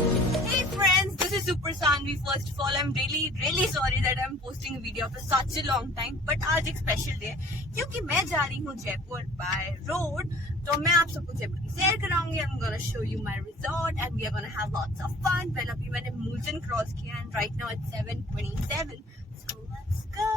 Hey friends, this is Super Sanvi. First of all, I'm really sorry that I'm posting a video after such a long time. But आज एक special day है क्योंकि मैं जा रही हूँ Jaipur by road. तो मैं आप सबको जयपुर की सैर कराऊंगी. I'm gonna show you my resort and we are gonna have lots of fun. Well, अभी मैंने मूलचंद क्रॉस किया and right now it's 7:27. So let's go.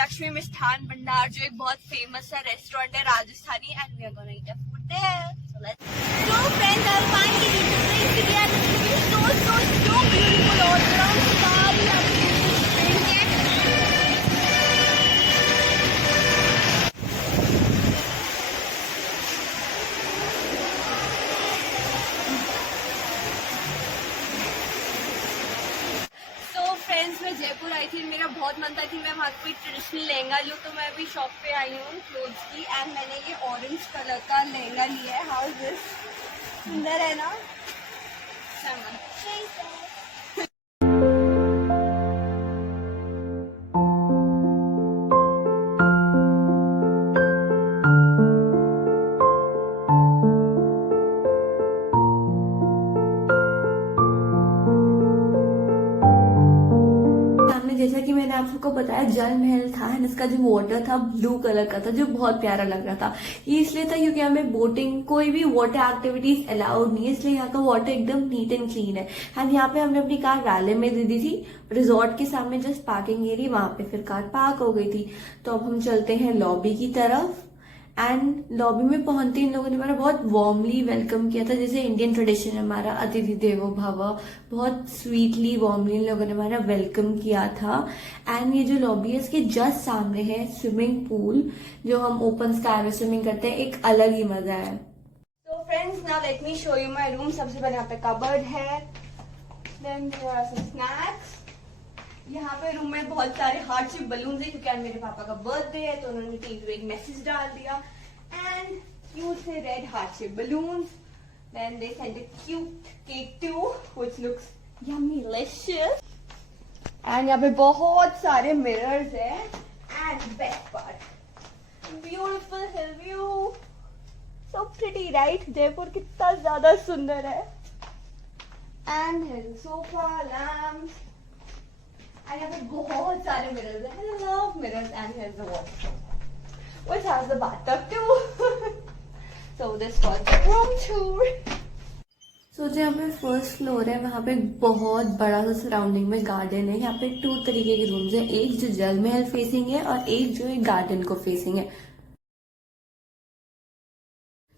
Laxmi Mishthan Bhandar जो एक बहुत फेमस है रेस्टोरेंट है Rajasthani and we are gonna eat food there so let's so friends I finally reached the area and so beautiful all around सारी मैं जयपुर आई थी. मेरा बहुत मन था कि मैं वहाँ कोई ट्रेडिशनल लहंगा लूँ. तो मैं अभी शॉप पे आई हूँ क्लोथ्स की एंड मैंने ये ऑरेंज कलर का लहंगा लिया है. How is this? सुंदर है ना? जैसा कि मैंने आप सबको बताया जल महल था एंड इसका जो वाटर था ब्लू कलर का था जो बहुत प्यारा लग रहा था. ये इसलिए था क्योंकि हमें बोटिंग कोई भी वाटर एक्टिविटीज अलाउड नहीं है, इसलिए यहाँ का वाटर एकदम नीट एंड क्लीन है. एंड यहाँ पे हमने अपनी कार वैले में दे दी थी. रिजॉर्ट के सामने जस्ट पार्किंग एरिया, वहां पे फिर कार पार्क हो गई थी. तो अब हम चलते हैं लॉबी की तरफ. एंड लॉबी में पहुंचते इन लोगों ने हमारा बहुत वार्मली वेलकम किया था. जैसे इंडियन ट्रेडिशन है हमारा अतिथि देवो भव, बहुत स्वीटली वार्मली इन लोगों ने हमारा वेलकम किया था. एंड ये जो लॉबी है इसके जस्ट सामने है स्विमिंग पूल, जो हम ओपन स्काई में स्विमिंग करते हैं. एक अलग ही मजा है. तो friends now let me show you my room. सबसे पहले यहाँ पे कबर्ड है. Then there are some snacks. यहाँ पे रूम में बहुत सारे हार्ट शेप बलून्स है क्योंकि आज मेरे पापा का बर्थडे है तो उन्होंने टीवी पे एक मैसेज डाल दिया एंड क्यूट से red heart shape balloons. Then they send a cute cake to which looks yummy delicious. And यहाँ पे बहुत सारे मिरर्स है and best part beautiful hill view. So pretty right? Jaipur कितना ज्यादा सुंदर है. And here sofa lamps. And यहाँ पे बहुत सारे mirrors हैं. I love mirrors and here's the wall which has the bathtub too. So this was the room tour. So जो यहाँ पे फर्स्ट फ्लोर है वहाँ पे बहुत बड़ा सा सराउंडिंग में गार्डन है. यहाँ पे 2 तरीके के रूम्स है. एक जो जल महल फेसिंग है और एक जो है गार्डन को फेसिंग है.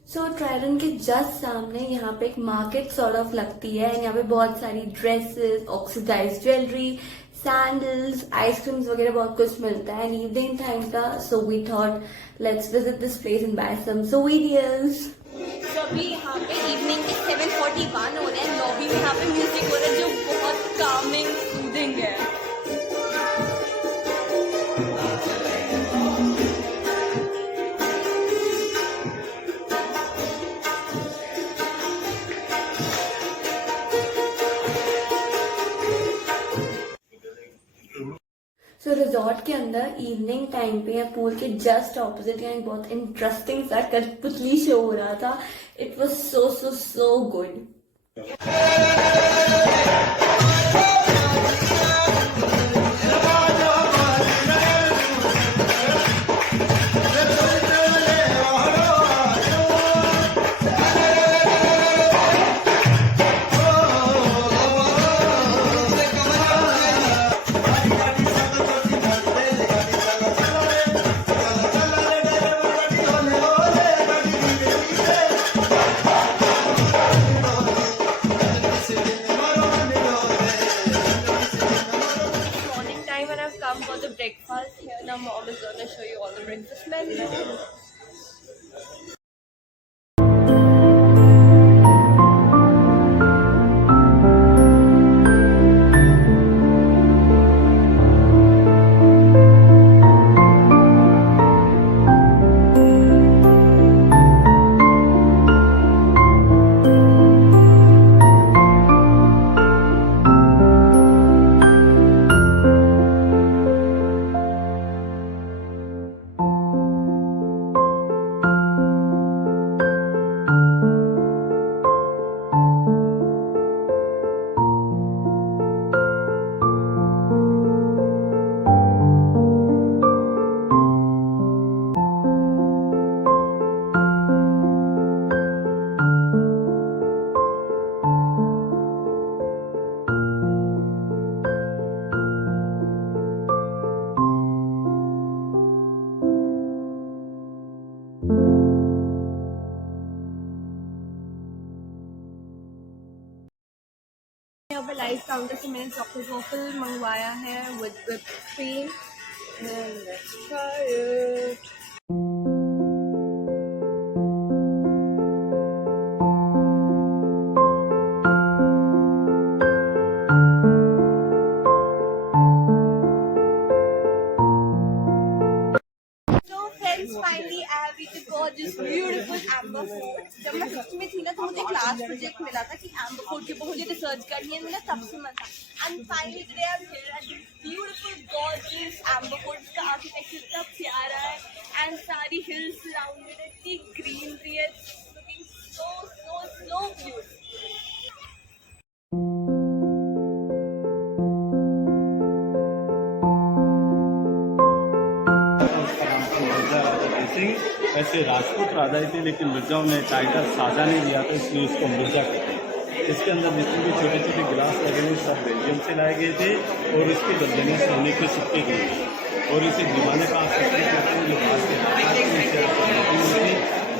सो ट्रायडन के जस्ट सामने यहाँ पे एक मार्केट सॉर्ट ऑफ लगती है. यहाँ पे बहुत सारी dresses, oxidise jewellery, sandals, ice creams वगैरह बहुत कुछ मिलता है. इवनिंग टाइम का so we thought let's visit this place and buy some souvenirs. तो अभी यहाँ पे इवनिंग के 7:41 हो रहे हैं. लॉबी में यहाँ पे म्यूजिक हो रहा है जो बहुत कामिंग सूदिंग है. सो रिजॉर्ट के अंदर इवनिंग टाइम पे या पूल के जस्ट ऑपोजिट यहाँ एक बहुत इंटरेस्टिंग सा कठपुतली शो हो रहा था. It was so good. यहाँ पे लाइव काउंटर से मैंने चॉकलेट वॉफल मंगवाया है with whipped cream and let's try it. Finally, I have eaten gorgeous, beautiful amber food. जब मैं 6th में थी ना तो मुझे क्लास प्रोजेक्ट मिला था कि amber food के ऊपर मुझे रिसर्च करनी है, मेरा तब से मन था. And finally today I'm here at this beautiful, gorgeous amber food. इसका आर्किटेक्चर इतना प्यारा है and सारी hills surrounded it, इतनी greenery है, looking so beautiful. ऐसे राजपूत राजा थे, लेकिन मिर्जाओं ने टाइटल साजा नहीं दिया था, इसलिए उसको मिर्जा कहते हैं। इसके अंदर जितने भी छोटे छोटे गिलास लगे हुए सब बेल्जियम से लाए गए थे और इसके गर्दनें सोने के सिक्के दिए गए और इसे दीवाने का आश्चर्य कहते हैं। जो बाहर से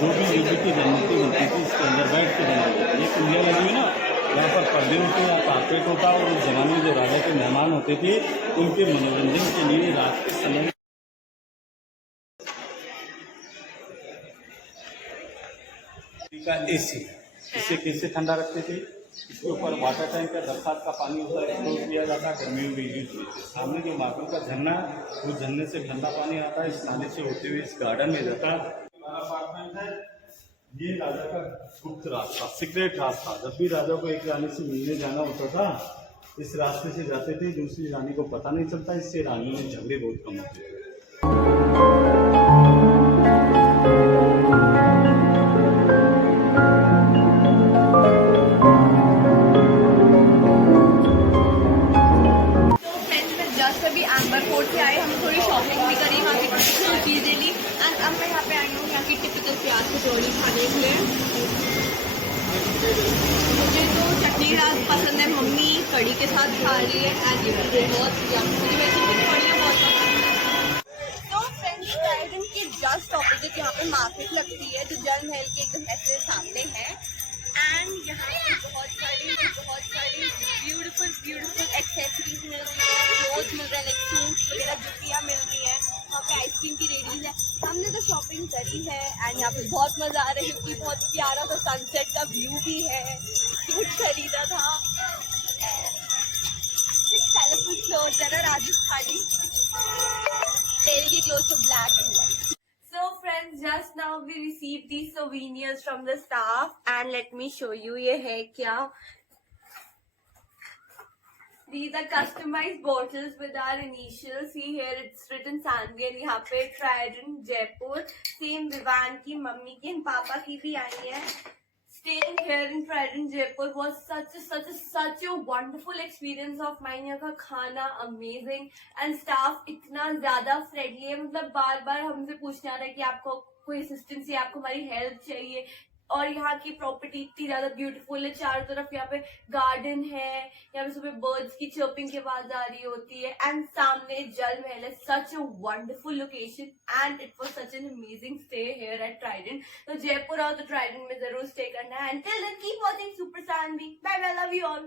जो भी युद्ध की रणनीति होती थी इसके अंदर बैठ के बनाई जाती है। ये कुंडियाँ लगी हुई ना, यहाँ पर पर्दे होते या कारपेट होता और उस जमाने में जो राजा के मेहमान होते थे उनके मनोरंजन के लिए रात के समय का एसी, इसे कैसे ठंडा रखते थे। इसके ऊपर वाटर टैंक या बरसात का पानी होता है, स्टोर किया जाता है, गर्मियों में यूज होते हैं। सामने जो मार्बल का झरना है उस झरने से ठंडा पानी आता है, इस नाले से होते हुए इस गार्डन में जाता है। अपार्टमेंट है, ये राजा का गुप्त रास्ता, सीक्रेट रास्ता। जब भी राजा को एक रानी से मिलने जाना होता था इस रास्ते से जाते थे, दूसरी रानी को पता नहीं चलता, इससे रानियों में झगड़े बहुत कम होते थे। एम्बर फोर्ट से आए, हम थोड़ी शॉपिंग भी करी, वहाँ की ट्रेडिशनल चीज़ें ली एंड अब मैं यहाँ पे आई हूँ यहाँ की टिपिकल प्याज कचौड़ी खाने के लिए। मुझे तो चटनी पसंद है, मम्मी कड़ी के साथ खा रही है एंड ये बहुत मुझे वैसे कचौड़ियाँ बहुत पसंद है। तो फ्रेंड्स, ट्राइडेंट के जस्ट ऑपोजिट यहाँ पे मार्केट लगती है जो जल महल के एकदम ऐसे सामने है एंड यहाँ पे बहुत सारी ब्यूटीफुल एक्सेसरीज मिल रही है, क्लोथ मिल रहे हैं, लाइक सूट वगैरह, जुतियाँ मिल रही है। वहाँ पे आइसक्रीम की रेडीज है। हमने तो शॉपिंग करी है एंड यहाँ पे बहुत मजा आ रहा है क्योंकि बहुत प्यारा सा सनसेट का व्यू भी है। सूट खरीदा था, कलरफुल क्लोथ है ना राजस्थानी, तेरे के क्लोथ तो black and white. So friends, just now we received these souvenirs from the staff and let me show you ये है क्या। These are customized bottles with our initials. See here it's written Sandy and यहाँ पे Trident जयपुर, सेम विवान की, मम्मी की and पापा की भी आई है। Staying here in Trident Jaipur was such a wonderful experience of mine. यहाँ का खाना amazing and staff इतना ज़्यादा friendly है, मतलब बार बार हमसे पूछने आ रहा है कि आपको कोई assistance चाहिए, आपको हमारी help चाहिए। और यहाँ की प्रॉपर्टी इतनी ज्यादा ब्यूटीफुल है, चारों तरफ यहाँ पे गार्डन है, यहाँ पे सुबह बर्ड्स की चर्पिंग की आवाज आ रही होती है एंड सामने जल महल है। Such a wonderful location and it was such an amazing stay here at Trident. तो जयपुर आओ तो ट्राइडेंट में जरूर स्टे करना है। And till then keep watching super star and be bye bye, love you all.